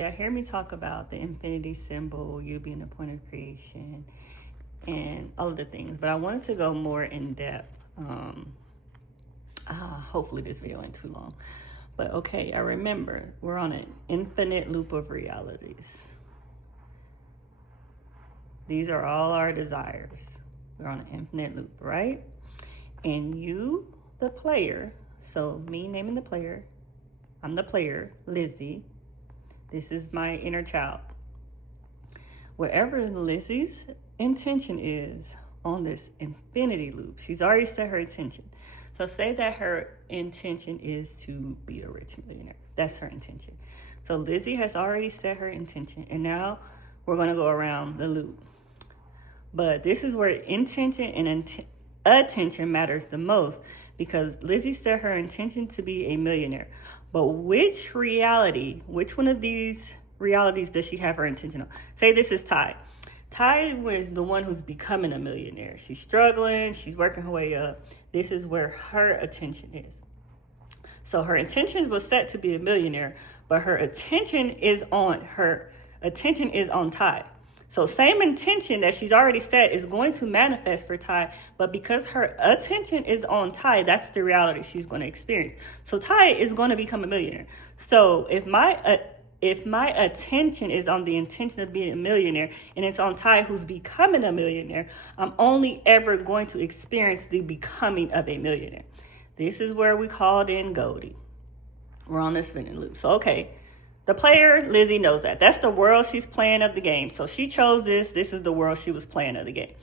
Yeah, hear me talk about the infinity symbol, you being the point of creation, and all of the things. But I wanted to go more in depth. Hopefully this video ain't too long. But okay, I remember we're on an infinite loop of realities. These are all our desires. We're on an infinite loop, right? And you, the player, so me naming the player, I'm the player, Lizzie. This is my inner child. Whatever Lizzie's intention is on this infinity loop, she's already set her intention. So say that her intention is to be a rich millionaire. That's her intention. So Lizzie has already set her intention, and now we're going to go around the loop. But this is where intention and attention matters the most, because Lizzie set her intention to be a millionaire. But which reality, which one of these realities does she have her intention on? Say this is Ty. Ty was the one who's becoming a millionaire. She's struggling, she's working her way up. This is where her attention is. So her intention was set to be a millionaire, but her attention is on Ty. So same intention that she's already set is going to manifest for Ty, but because her attention is on Ty, that's the reality she's going to experience. So Ty is going to become a millionaire. So if my attention is on the intention of being a millionaire and it's on Ty who's becoming a millionaire, I'm only ever going to experience the becoming of a millionaire. This is where we called in Goldie. We're on this spinning loop. So okay. The player, Lizzie, knows that. That's the world she's playing of the game. So she chose this. This is the world she was playing of the game.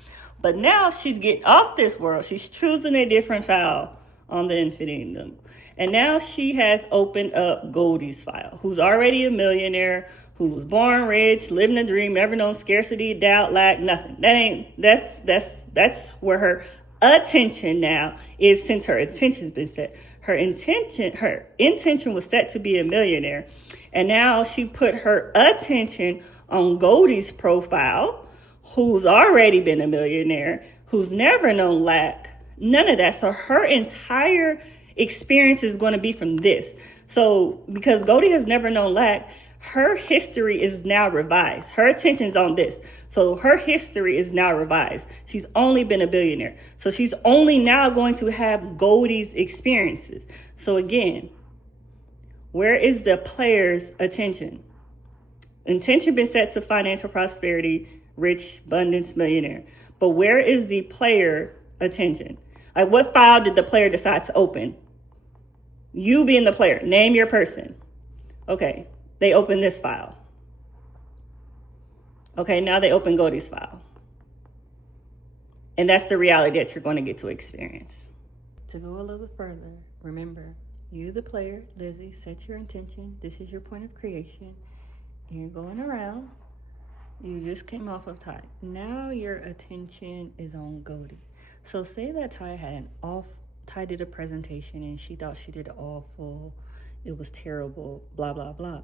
But now she's getting off this world. She's choosing a different file on the infinity loop. And now she has opened up Goldie's file, who's already a millionaire, who was born rich, living a dream, never known scarcity, doubt, lack, nothing. That's where her attention now is, since her attention's been set. Her intention was set to be a millionaire. And now she put her attention on Goldie's profile, who's already been a millionaire, who's never known lack, none of that. So her entire experience is going to be from this. So because Goldie has never known lack, her history is now revised. Her attention's on this. So her history is now revised. She's only been a billionaire. So she's only now going to have Goldie's experiences. So again, where is the player's attention? Intention been set to financial prosperity, rich, abundance, millionaire. But where is the player attention? Like, what file did the player decide to open? You being the player, name your person. Okay, they open this file. Okay, now they open Goldie's file. And that's the reality that you're going to get to experience. To go a little further, remember, you, the player, Lizzie, set your intention. This is your point of creation. You're going around. You just came off of Ty. Now your attention is on Goldie. So say that Ty did a presentation and she thought she did awful. It was terrible, blah, blah, blah.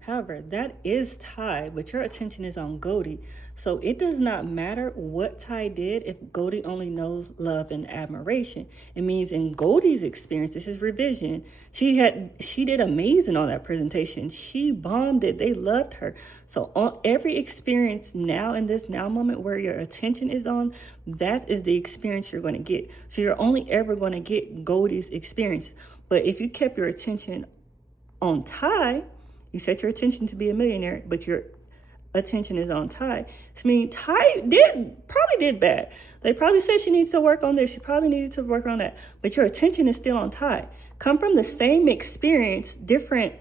However, that is Ty, but your attention is on Goldie. So it does not matter what Ty did if Goldie only knows love and admiration. It means in Goldie's experience, this is revision, she did amazing on that presentation. She bombed it. They loved her. So on every experience now, in this now moment where your attention is on, that is the experience you're going to get. So you're only ever going to get Goldie's experience. But if you kept your attention on Ty, you set your attention to be a millionaire, but your attention is on Ty. I mean, Ty probably did bad. They probably said she needs to work on this. She probably needed to work on that. But your attention is still on Ty. Come from the same experience, different.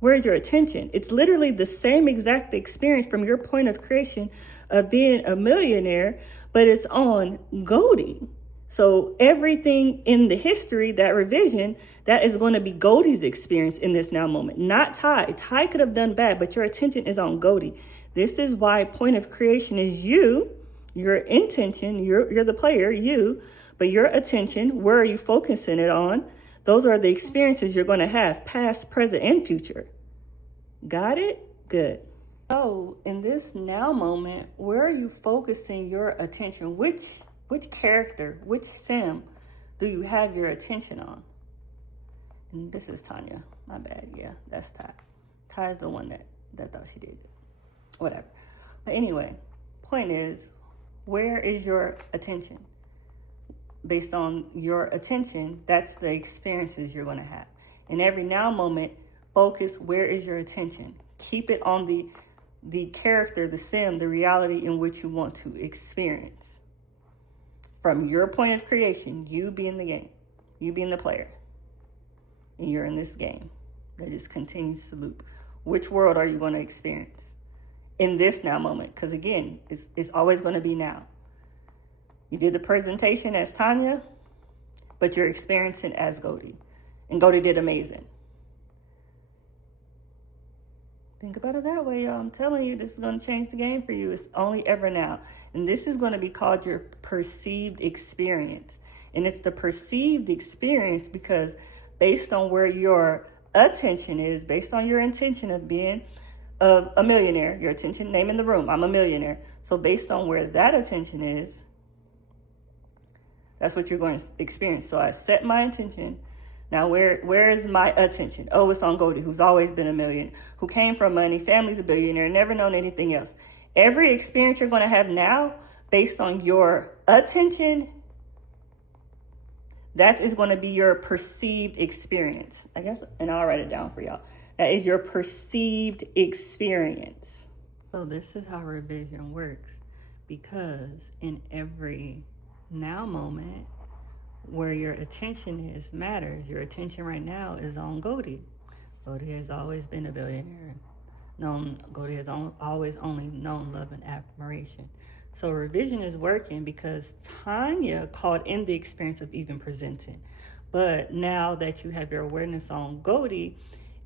Where's your attention? It's literally the same exact experience from your point of creation of being a millionaire, but it's on Goldie. So everything in the history, that revision, that is going to be Goldie's experience in this now moment, not Ty. Ty could have done bad, but your attention is on Goldie. This is why point of creation is you, your intention, you're the player, you, but your attention, where are you focusing it on? Those are the experiences you're going to have, past, present, and future. Got it? Good. So in this now moment, where are you focusing your attention? Which character, which sim do you have your attention on? And this is Tanya. My bad. Yeah, that's Ty. Ty's the one that I thought she did. Whatever. But anyway, point is, where is your attention? Based on your attention, that's the experiences you're going to have. In every now moment, focus, where is your attention? Keep it on the character, the sim, the reality in which you want to experience. From your point of creation, you being the game, you being the player, and you're in this game that just continues to loop. Which world are you going to experience in this now moment? Because again, it's always going to be now. You did the presentation as Tanya, but you're experiencing as Goddard. And Goddard did amazing. Think about it that way, y'all. I'm telling you, this is going to change the game for you. It's only ever now. And this is going to be called your perceived experience. And it's the perceived experience because based on where your attention is, based on your intention of being a millionaire, your attention, name in the room, I'm a millionaire. So based on where that attention is, that's what you're going to experience. So I set my intention. Now, where is my attention? Oh, it's on Goldie, who's always been a millionaire, who came from money, family's a billionaire, never known anything else. Every experience you're going to have now, based on your attention, that is going to be your perceived experience. I guess, and I'll write it down for y'all. That is your perceived experience. So this is how revision works, because in every now moment, where your attention is matters. Your attention right now is on Goldie. Goldie has always been a billionaire. Goldie has always only known love and admiration. So revision is working because Tanya called in the experience of even presenting. But now that you have your awareness on Goldie,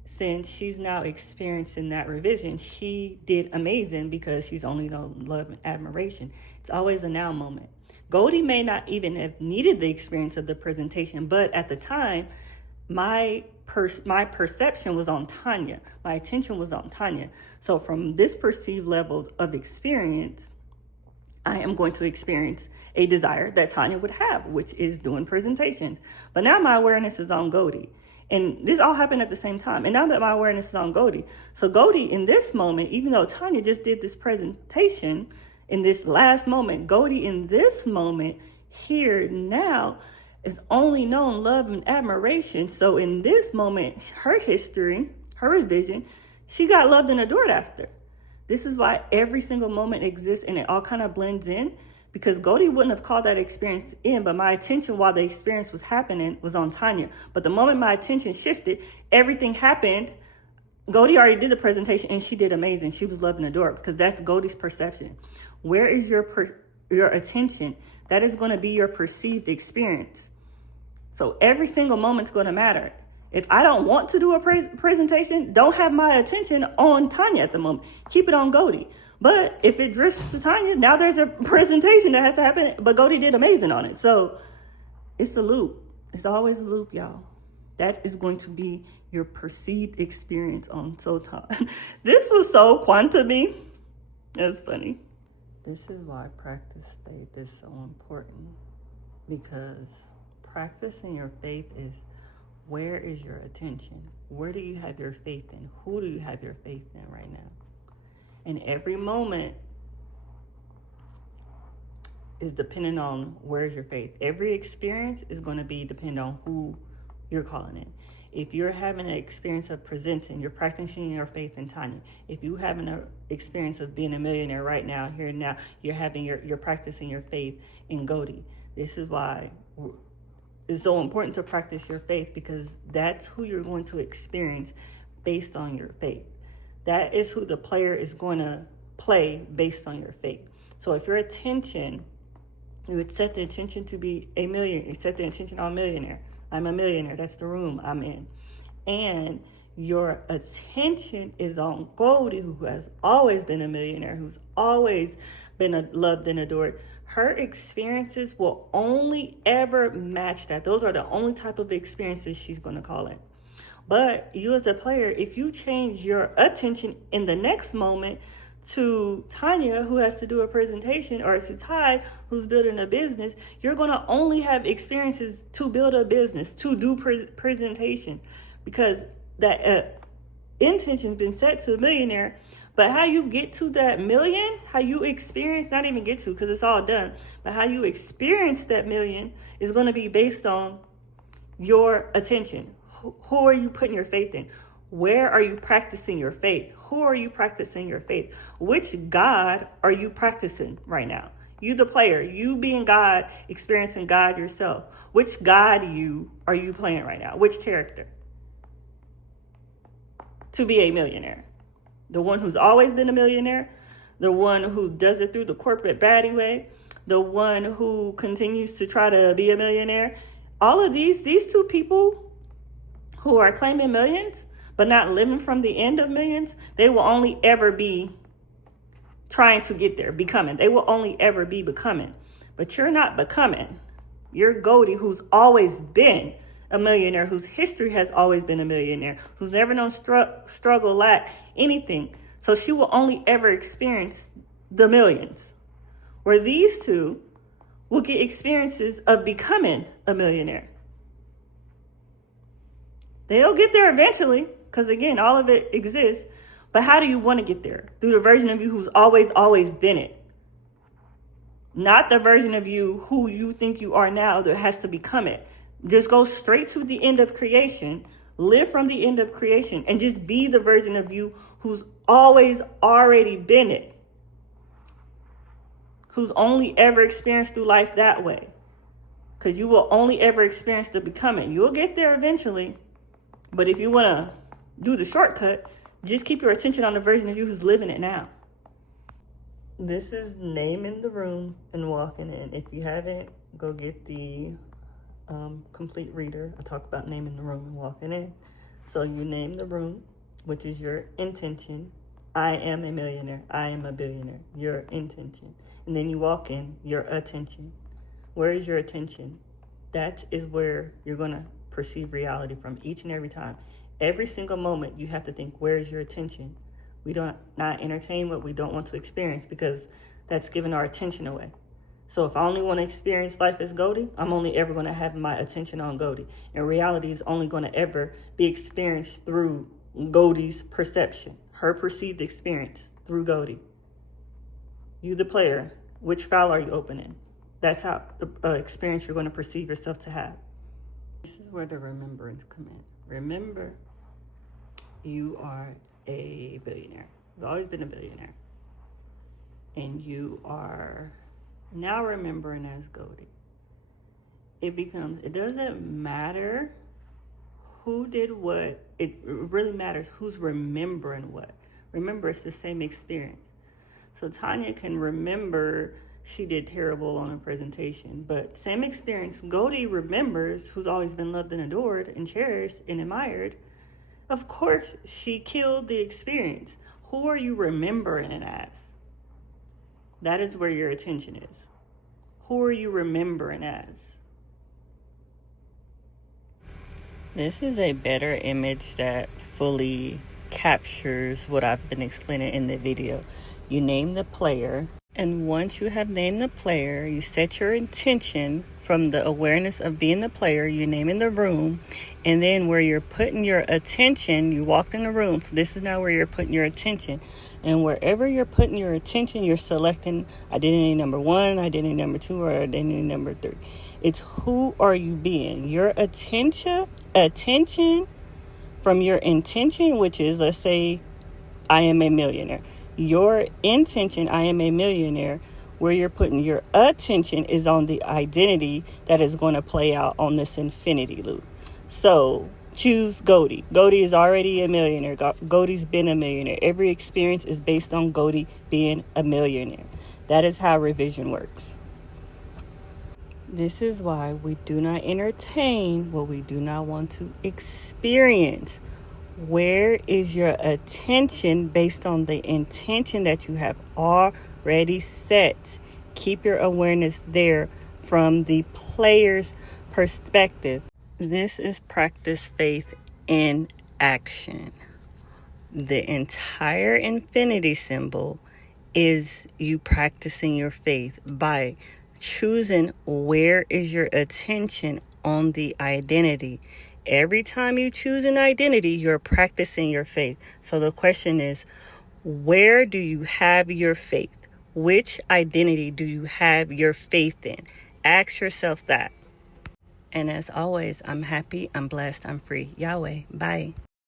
since she's now experiencing that revision, she did amazing because she's only known love and admiration. It's always a now moment. Goldie may not even have needed the experience of the presentation, but at the time, my perception was on Tanya. My attention was on Tanya. So from this perceived level of experience, I am going to experience a desire that Tanya would have, which is doing presentations. But now my awareness is on Goldie. And this all happened at the same time. And now that my awareness is on Goldie, so Goldie in this moment, even though Tanya just did this presentation, in this last moment, Goldie in this moment, here now, is only known love and admiration. So in this moment, her history, her revision, she got loved and adored after. This is why every single moment exists and it all kind of blends in, because Goldie wouldn't have called that experience in, but my attention while the experience was happening was on Tanya. But the moment my attention shifted, everything happened. Goldie already did the presentation and she did amazing. She was loved and adored because that's Goldie's perception. Where is your attention? That is going to be your perceived experience. So every single moment's going to matter. If I don't want to do a presentation, don't have my attention on Tanya at the moment. Keep it on Goldie. But if it drifts to Tanya, now there's a presentation that has to happen, but Goldie did amazing on it. So it's a loop. It's always a loop, y'all. That is going to be your perceived experience on soul time. This was so quantum-y. That's funny. This is why practice faith is so important, because practicing your faith is, where is your attention? Where do you have your faith in? Who do you have your faith in right now? And every moment is dependent on where's your faith. Every experience is going to be dependent on who you're calling in. If you're having an experience of presenting, you're practicing your faith in Tanya. If you're having an experience of being a millionaire right now, here and now, you're practicing your faith in Goldie. This is why it's so important to practice your faith, because that's who you're going to experience based on your faith. That is who the player is going to play based on your faith. So if your attention, you would set the intention to be a millionaire, you set the intention on millionaire. I'm a millionaire. That's the room I'm in. And your attention is on Goldie, who has always been a millionaire, who's always been loved and adored. Her experiences will only ever match that. Those are the only type of experiences she's going to call in. But you as the player, if you change your attention in the next moment to Tanya, who has to do a presentation, or to Ty, who's building a business, you're going to only have experiences to build a business, to do presentation, because that intention's been set to a millionaire. But how you get to that million, how you experience, not even get to, because it's all done, but how you experience that million is going to be based on your attention. Who are you putting your faith in? Where are you practicing your faith? Who are you practicing your faith? Which God are you practicing right now? You, the player, you being God, experiencing God yourself. Which God are you playing right now? Which character? To be a millionaire. The one who's always been a millionaire, the one who does it through the corporate baddie way, the one who continues to try to be a millionaire. All of these two people who are claiming millions, but not living from the end of millions, they will only ever be trying to get there, becoming. They will only ever be becoming. But you're not becoming. You're Goldie, who's always been a millionaire, whose history has always been a millionaire, who's never known struggle, lack, anything. So she will only ever experience the millions. Where these two will get experiences of becoming a millionaire. They'll get there eventually, because again, all of it exists. But how do you want to get there? Through the version of you who's always been it. Not the version of you who you think you are now that has to become it. Just go straight to the end of creation, live from the end of creation, and just be the version of you who's always already been it. Who's only ever experienced through life that way. Because you will only ever experience the becoming. You'll get there eventually. But if you want to do the shortcut, just keep your attention on the version of you who's living it now. This is naming the room and walking in. If you haven't, go get the complete reader. I talk about naming the room and walking in. So you name the room, which is your intention. I am a millionaire. I am a billionaire. Your intention. And then you walk in, your attention. Where is your attention? That is where you're going to perceive reality from each and every time. Every single moment you have to think, where is your attention? We don't not entertain what we don't want to experience, because that's giving our attention away. So if I only want to experience life as Goldie, I'm only ever going to have my attention on Goldie. And reality is only going to ever be experienced through Goldie's perception, her perceived experience through Goldie. You, the player, which file are you opening? That's how the experience you're going to perceive yourself to have. This is where the remembrance come in. Remember, you are a billionaire. You've always been a billionaire. And you are now remembering as Goldie. It doesn't matter who did what. It really matters who's remembering what. Remember, it's the same experience. So Tanya can remember she did terrible on a presentation, but same experience. Goldie remembers, who's always been loved and adored and cherished and admired. Of course, she killed the experience. Who are you remembering it as? That is where your attention is. Who are you remembering as? This is a better image that fully captures what I've been explaining in the video. You name the player, and once you have named the player, you set your intention from the awareness of being the player. You name in the room, and then where you're putting your attention, you walk in the room. So this is now where you're putting your attention. And wherever you're putting your attention, you're selecting identity number 1, identity number 2, or identity number 3. It's who are you being? Your attention from your intention, which is, let's say, I am a millionaire. Your intention, I am a millionaire, where you're putting your attention is on the identity that is going to play out on this infinity loop. So choose Goldie. Goldie is already a millionaire. Goldie's been a millionaire. Every experience is based on Goldie being a millionaire. That is how revision works. This is why we do not entertain what we do not want to experience. Where is your attention based on the intention that you have already set? Keep your awareness there from the player's perspective. This is practice faith in action. The entire infinity symbol is you practicing your faith by choosing where is your attention on the identity. every time you choose an identity, you're practicing your faith. So the question is, where do you have your faith? Which identity do you have your faith in? Ask yourself that. And as always, I'm happy, I'm blessed, I'm free. Yahweh, bye.